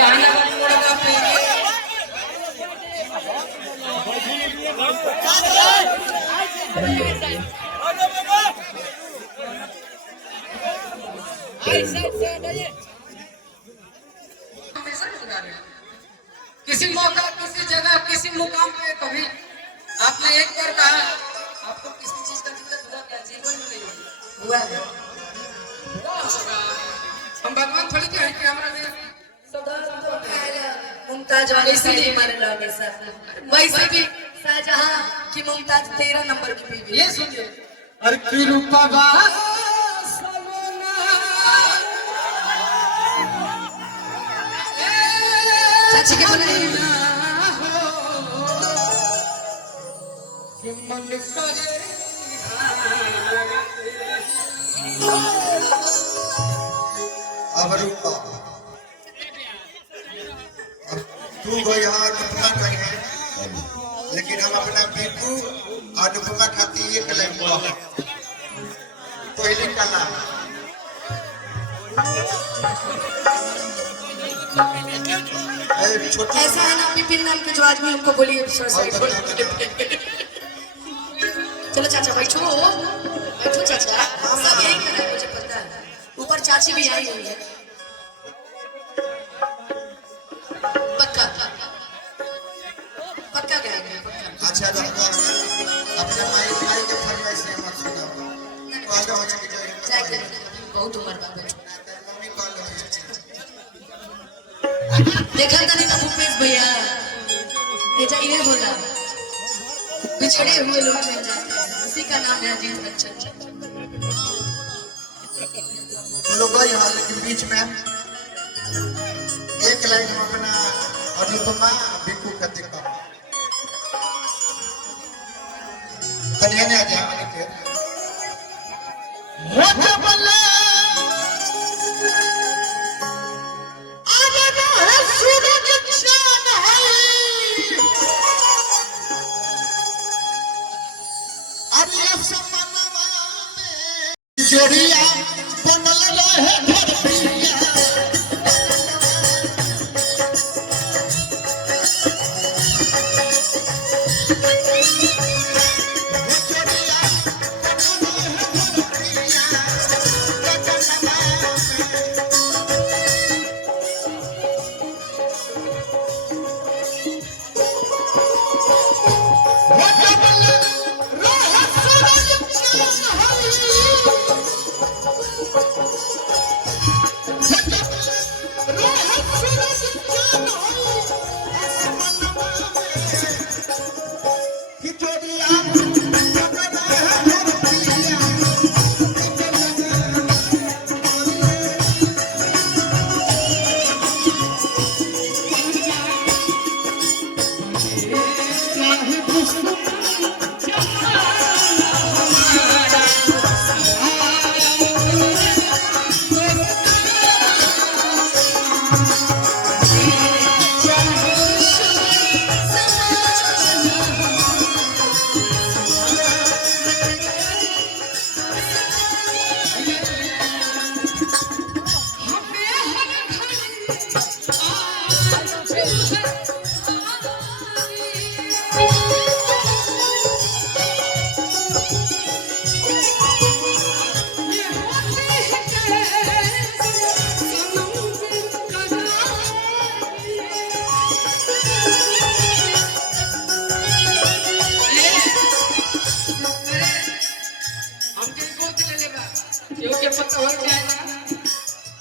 जहानाबाद मुड़गा पे किसी मौका, किसी जगह, किसी मुकाम पे कभी आपने एक बार कहा आपको किसी चीज का दिक्कत हुआ क्या? जीवन में नहीं हुआ है। हम भगवान थोड़ी के हैं कि हमारा में मुमताज वाले इसलिए मारे लगे सर, वैसे भी शाहजहां की मुमताज 13 नंबर की बीवी। ये सुनिए, अरे की रूपा बा चाची के बोले मन करे अब रूपा तू गई यहाँ अनुपमा गई है, लेकिन हम अपना पीपू अनुपमा खाती ये कलम पहले कला ऐसा है ना विपिन नाम के जो आदमी उनको बोलिए। चलो चाचा बैठो, बैठो चाचा, सब यही कर रहे हैं मुझे पता है। ऊपर चाची भी आई हुई है पक्का पक्का गए पक्का। अच्छा तो अपने माई माई के फरमाइश से मत सुना आगे होने की जाए बहुत उम्र बा बैठो। मम्मी कॉल देखा था नहीं ना भूपेश भैया, बेटा इन्हें बोला बिछड़े हुए लोग मिल जाते हैं, उसी का नाम है अजीत बच्चन। लोग यहाँ लेकिन बीच में एक लाइन में अपना अनुपमा बिकू खाते का तनिया ने आ जाए के जोड़िया बनल रहे धरतिया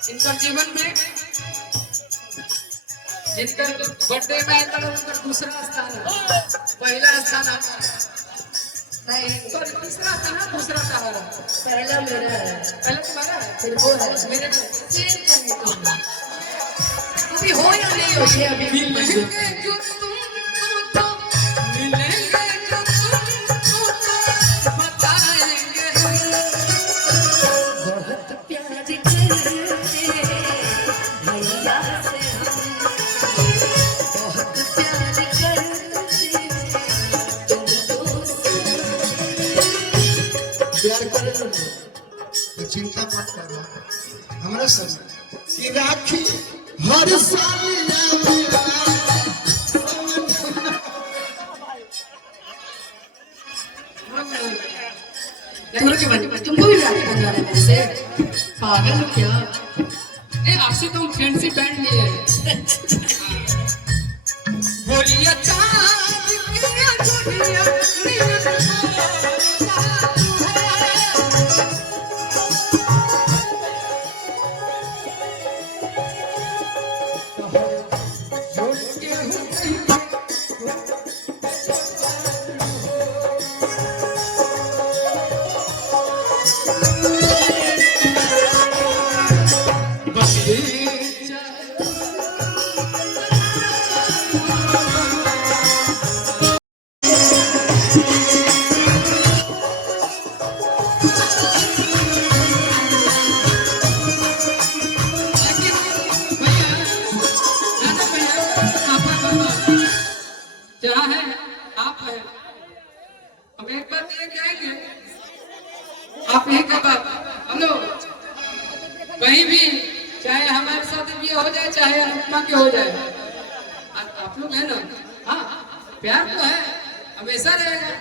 इनका जीवन में जिनका बर्थडे में आता है उनका दूसरा स्थान है, पहला स्थान आता है नहीं, तीसरा स्थान है, दूसरा कहाँ है? पहला मेरा है, पहला तुम्हारा है, फिर वो है मेरे को चेंज करने को अभी हो या नहीं हो ये अभी मिलेंगे जो तुमको तो मिलेंगे जो तुमको तो बताएंगे बहुत प्यार करते भैया से हम, बहुत प्यार करते तुम प्यार करे तो चिंता मत करो हमारा संग राखी हर साल तुमको क्या बात, तुमको भी बात बनवाना है मेरे से? पागल हो क्या? नहीं, आपसे तो हम फ्रेंडशिप बैंड लिए हैं। बोलिया चाँद की चूड़ियाँ, नीरज जहाँ है आप है, हम एक बार लेके आएंगे, आप यही कब हम लोग कहीं भी, चाहे हमारे साथ भी हो जाए चाहे अनुपमा के हो जाए, आप लोग है ना, हाँ प्यार तो है, हमेशा रहेगा।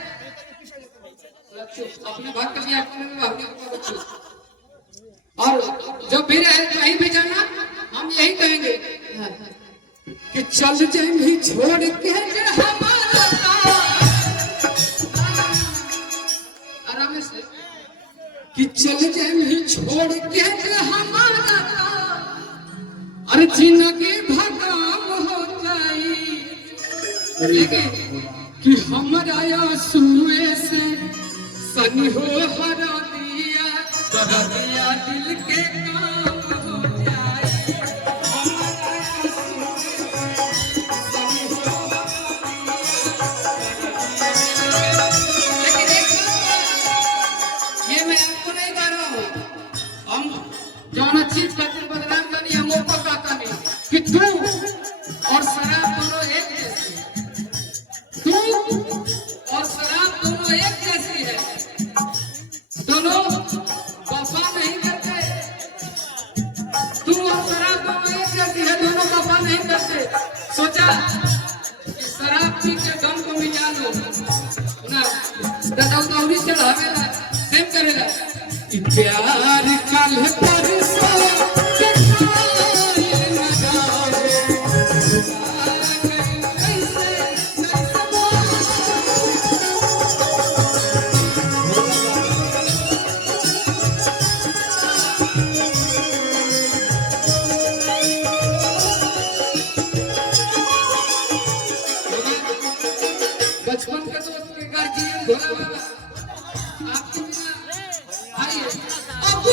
अपने भक्त भी आपको और जो भी रहे कहीं भी जाना, हम यही कहेंगे कि चल जाएंगे छोड़ के हमारा आराम से, कि चल जाएंगे छोड़ के हमारा, अरे जिंदगी भगाम हो जाई, लेकिन कि हमारा सुए से सनी हो हरा दिया, करा दिया दिल के काम हो जाए। ये मैं आपको नहीं कह रहा हूँ, हम जौन चीज खातिर बदनाम करनी हम वो कहता नहीं कि तू और शराब दोनों एक जैसी, तू और शराब दोनों एक जैसी है, दोनों वफा नहीं करते, तू और शराब दोनों एक जैसी है, दोनों वफा नहीं करते। सोचा कि शराब पी के दम को मिटा लो ना, दौड़ी चढ़ावेला प्रेम करेला, प्यार कल परसों के काल न जावे, बचपन के दोस्त के घर जीवन भोला वाला आपके बिना आइए अब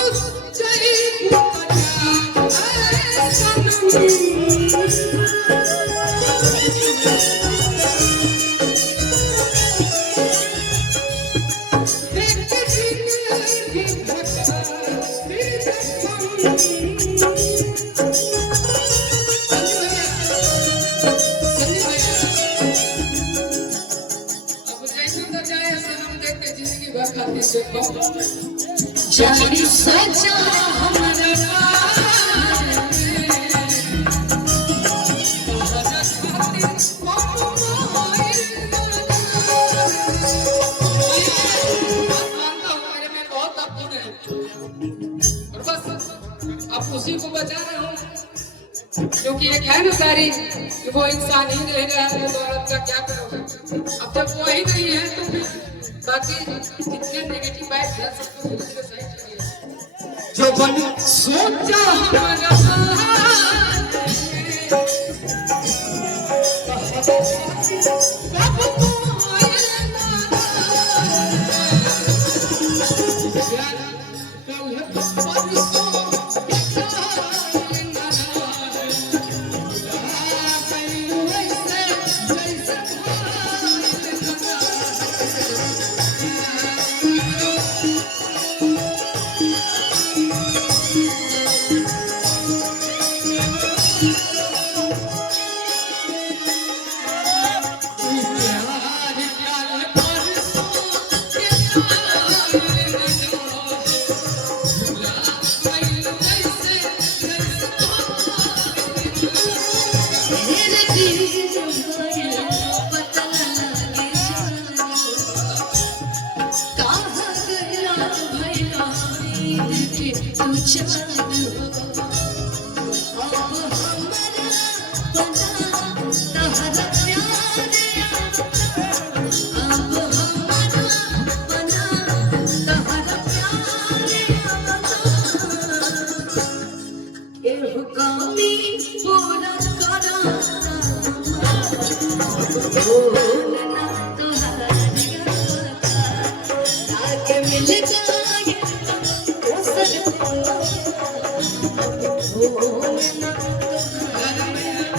चाहिए जानी सजा हमारा अब उसी को बचा रहे हूँ, क्योंकि एक है ना सारी कि वो इंसान ही नहीं रहा है तो औरत का क्या करोगे। अब जब वो ही नहीं है तो फिर बाकी जितने नेगेटिव बाइट है सबको दूसरे साइड चलिए। जो बन सोचा हमारा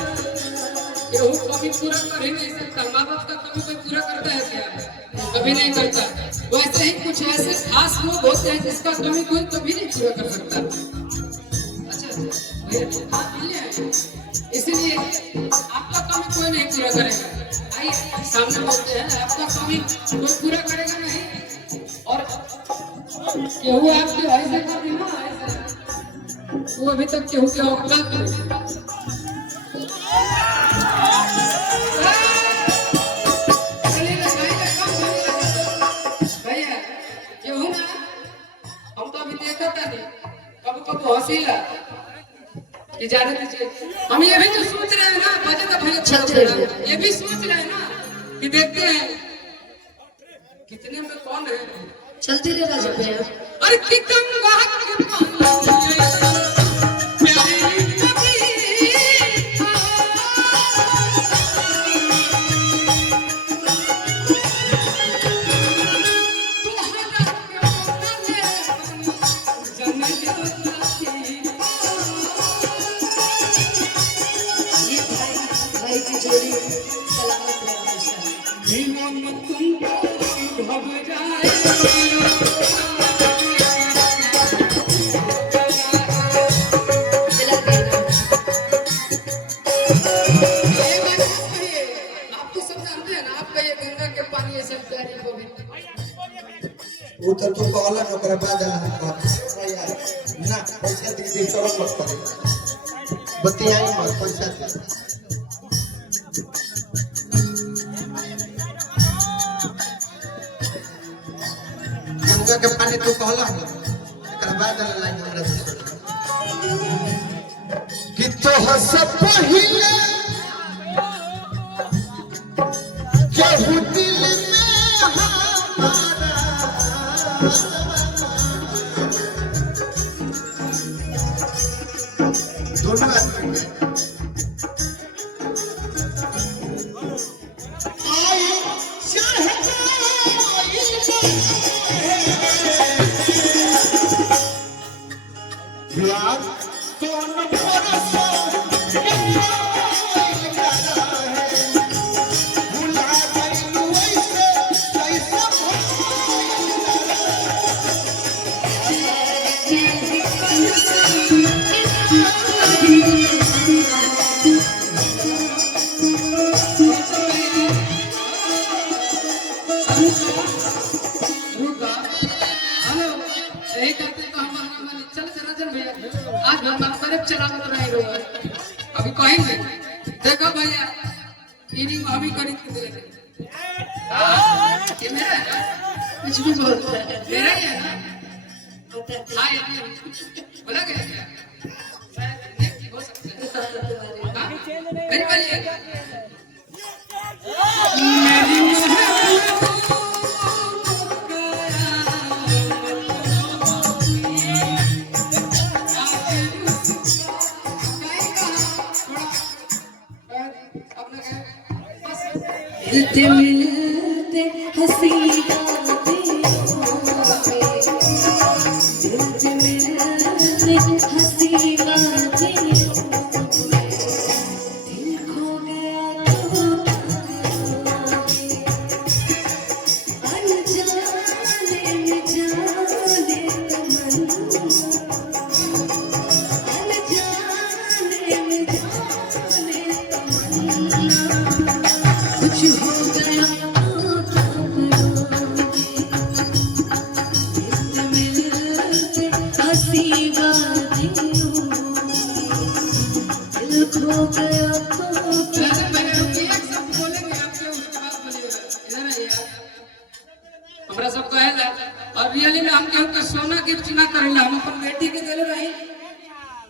केहू कभी पूरा कर ही नहीं सकता। माँ बाप का कभी कोई पूरा करता है क्या? कभी नहीं करता। वैसे ही कुछ ऐसे खास लोग होते हैं जिसका कभी कोई कभी नहीं पूरा कर सकता। अच्छा भैया इसीलिए आपका कमी कोई नहीं पूरा करेगा। आइए सामने बोलते हैं आपका कमी कोई पूरा करेगा नहीं। और केहू आपके ऐसे कभी ना ऐसे वो अभी तक केहू के औकात नहीं। हसीला कि जाने दीजिए। हम ये भी तो सोच रहे हैं ना बजट भैया ये भी सोच रहे हैं ना कि देखते हैं कितने में कौन है। चलते रहे राजा भैया। अरे कितन वाह के उधर तो कहला न कर बाद ना पैसा दे दे सब मत करे बतियाई मत पैसा दे गंगा के पानी तो कहला न कर बाद लाइन हमरा से कि तो हस पहिले केहू दिल में दोनों आदमी अभी कहेंगे देखो भैया इनिंग अभी खरीद के दे ये मेरा है ना कुछ भी बोलता है मेरा ही है ना हाँ बोला गया हो सकता है मेरी वाली है मिलते मिलते हंसी मिलते मिलते हंसी बातें दिल खो गया तो अनजाने में जाने अनजाने में जाने कुछ हो गया मिलते हंसी बातें दिल खो गया हमरा सब कहेला और रियली में हम केहू के सोना गिफ्ट ना करेला हम अपन बेटी के देले रही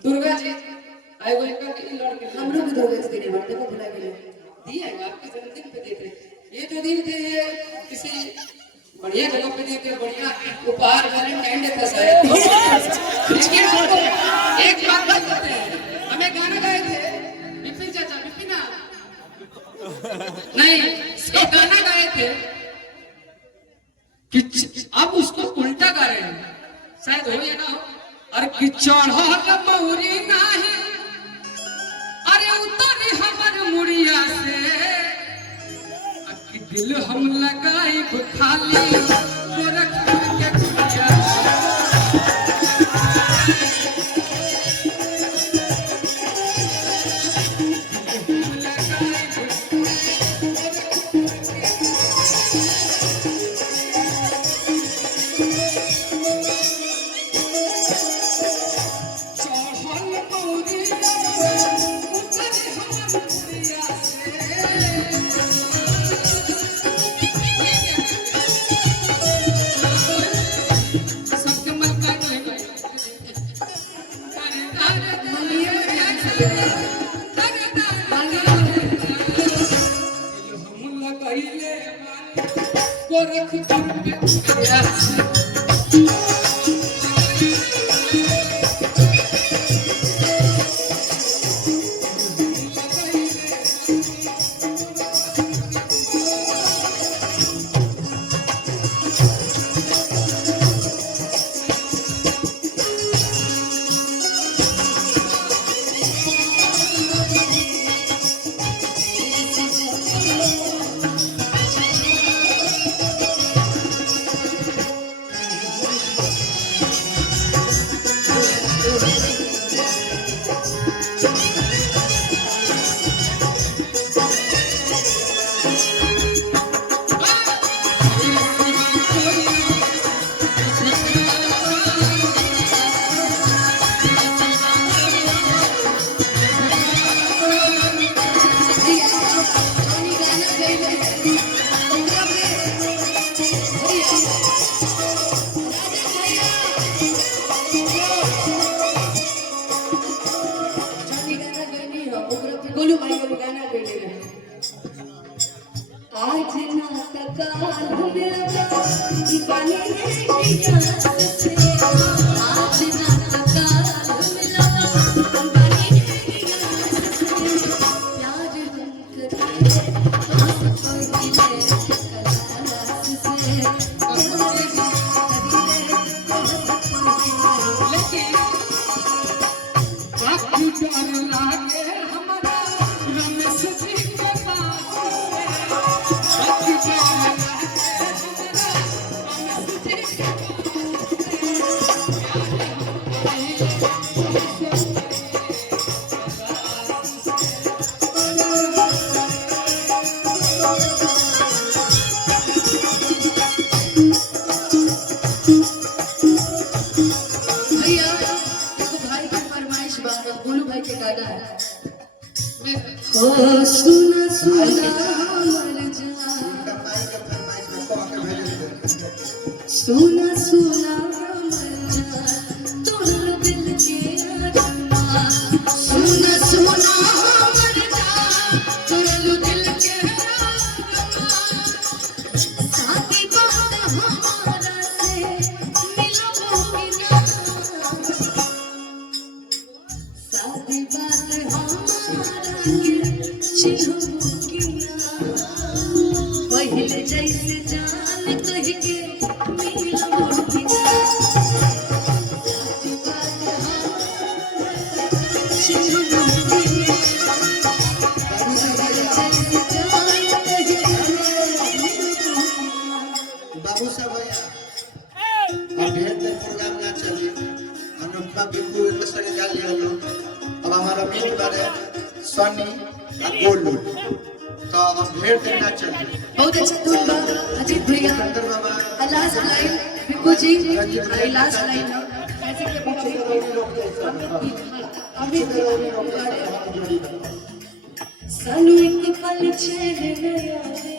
दुर्गा जी आई वो एक लड़के हम लोग भी दो गए थे देखो भुला गए दिए आपके जन्मदिन पे देते। ये जो दिन थे ये किसी बढ़िया जगह पे देते, बढ़िया उपहार वैलेंटाइन डे था शायद। लेकिन आपको एक बात बताते हैं, हमें गाना गाए थे विपिन चाचा, विपिना नहीं, एक गाना गाए थे कि अब उसको उल्टा गा रहे हैं, शायद हो या ना हो। अरे कि चढ़ल मौरी नाही, अरे उतरी हमर मुड़िया से, कि दिल हम लगाई खाली गोरखपुर के कुड़िया गोरखपुर के कुड़िया गोलू भाई को गाना गा लेना। आज ना तका मिलता पानी पिया से, आज ना तका मिलता पानी पिया से, प्यार हम करते ओ सुना सुना मर जा, सुना सुना मर जा, तोड़ दिल के अरमान, सुना सुना मर जा, तोड़ दिल के अरमान, साथी बात हमारा से मिलोगे ना, साथी बात पहले जैसे जान कह के मिलोगे ना, बाबू साहब भैया अब ढेर दिन प्रोग्राम ना चली, अनुपमा बिल्कुल एक संग गा लिया लो। अब हमारा मीट बारे सनी और गोलू तो अब ढेर दिन ना चली। बहुत अच्छा धुन बा अजीत भैया। अंदर बाबा लास्ट लाइन बिल्कुल जी, लास्ट लाइन ऐसे के अभी सानू एक पल चैन न आवे,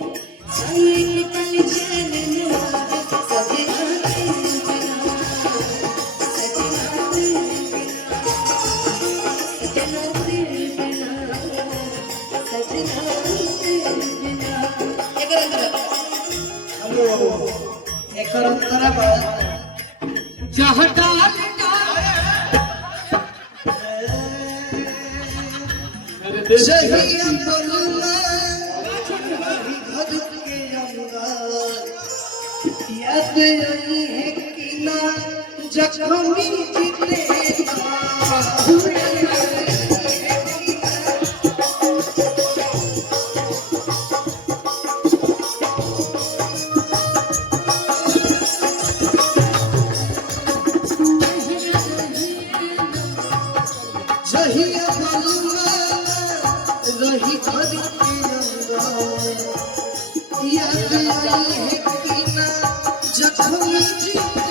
सानू एक पल चैन न आवे, सजना तेरे बिना, सजना तेरे बिना, सजना तेरे बिना, एक अंतरा बा जहाँ डाल सही बोलना घर के अंदर याद आई है कि ना जख्मी जीते रही घर के अंदर याद आई है कि ना जख्मी जीते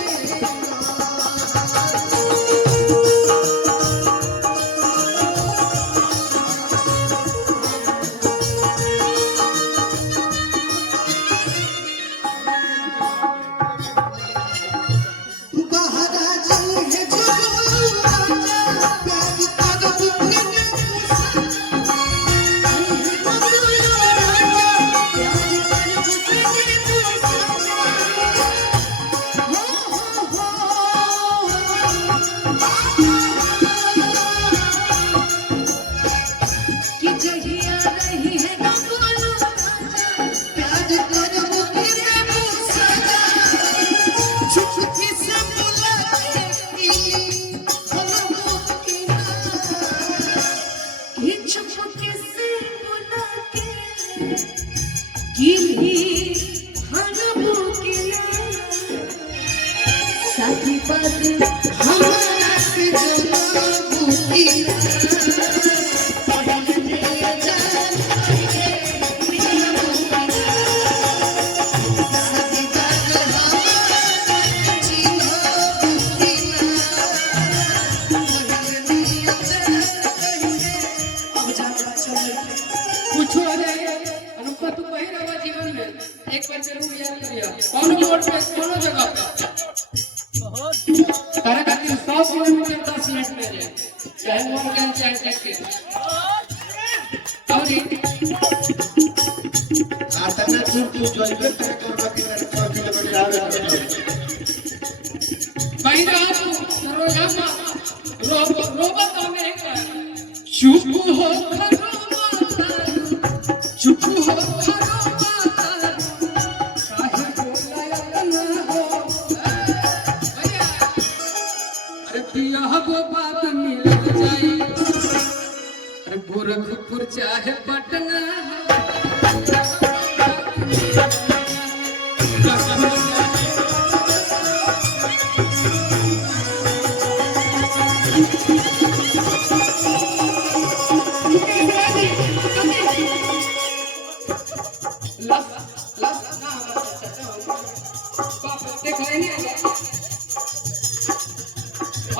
तारा खातिर 100 किलोमीटर 10 मिनट में जाए चाहे मोर चाहे टैक्सी और आतना तू जइबे तय करबा के 100 किलोमीटर आवे पहिरा रोजाना रोबत में चुप हो चुप हो बात मिल जाए गोरखपुर चाहे पटना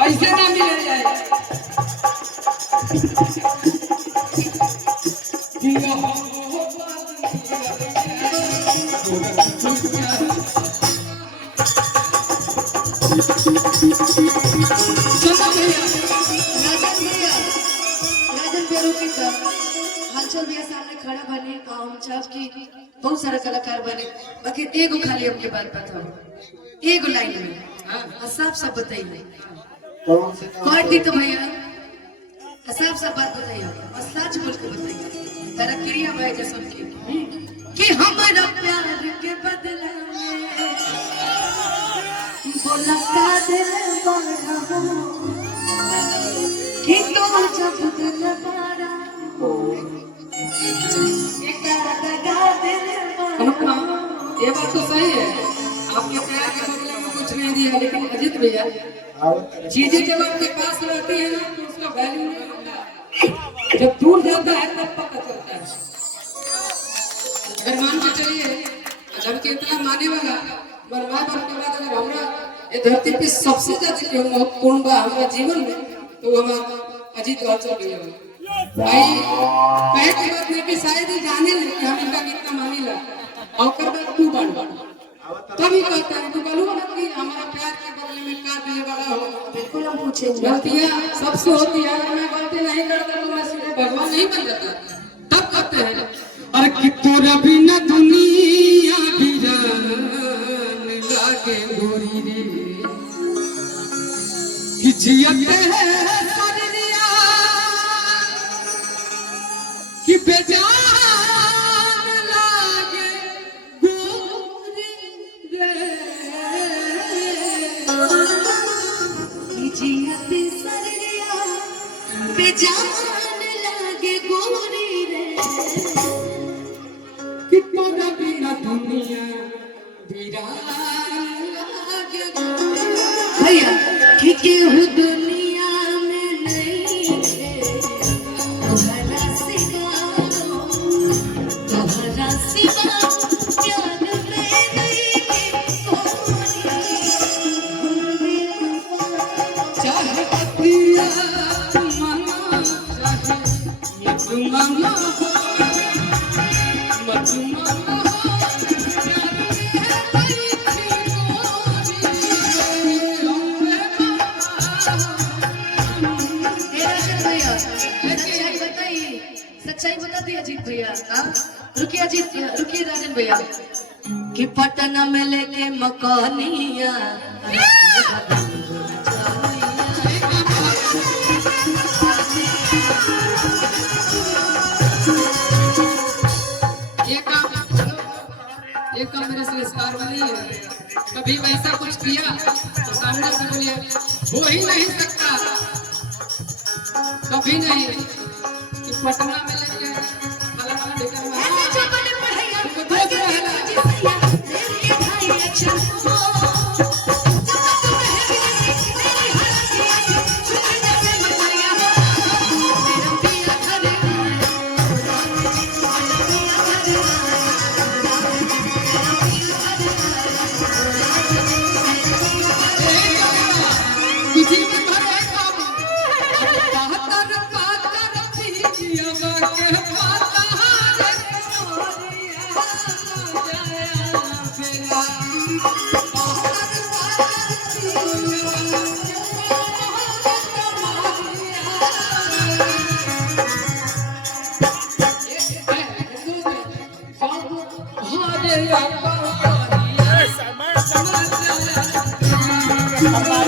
ऐसे ना मिल जाए हलचल भैया सामने खड़ा बने हम चाह कि बहुत सारा कलाकार बने बाकी एगो खाली हमके बात बताओ एगो लाइन में साफ साफ बताइए कौन दी तो भैया साफ साफ बात बताइए और सच बोल के बताइए तेरा क्रिया भाई जैसा कि हमारा प्यार के बदला में बोला का दिल बड़ा कि तो जब दिल बड़ा ये बात तो सही है आपके प्यार के बदले में कुछ नहीं दिया लेकिन अजीत भैया चीजें जब आपके पास रहती है ना तो उसका वैल्यू नहीं होता जब दूर जाता है तब पता चलता है अगर मान के चलिए जब के इतना माने वाला बर्बाद होने के बाद अगर हमरा ये धरती पे सबसे ज्यादा महत्वपूर्ण बा हमारा जीवन में तो हमारा अजीत हलचल भैया भाई कहे की बात नहीं कि शायद ही जाने ले कि हम इनका कितना मानेला और कर बात तू बन तभी कहता है तू बोलो ना कि हमारा प्यार के बदले में का दिले वाला हो बिल्कुल हम पूछेंगे गलतियां सबसे होती है अगर मैं गलती नहीं करता तो मैं सीधे भगवान नहीं बन जाता तब कहते हैं अरे कि तोरा बिना दुनिया भी जियते हैं सरिया कि बेजान लागे गोरी रे जियते सरिया बेजान लागे गोरी रे कि तोरा बिना दुनिया वीरान लागे गोरी भैया कि केहू दुनिया में नहीं है तोहरा सिवा प्यार में नहीं चाहे पतिया मना चाहे मधुमना हो मधुमना हो सच्चाई बता दी अजीत भैया। रुकिए अजीत, रुकिए राजन भैया कि पटना में लेके मकानिया ये काम मेरे से स्कार वाली है। कभी वैसा कुछ किया तो सामने से बोलिए हो ही नहीं सकता, कभी नहीं कि पटना में लेके फलाना लेकर Bye.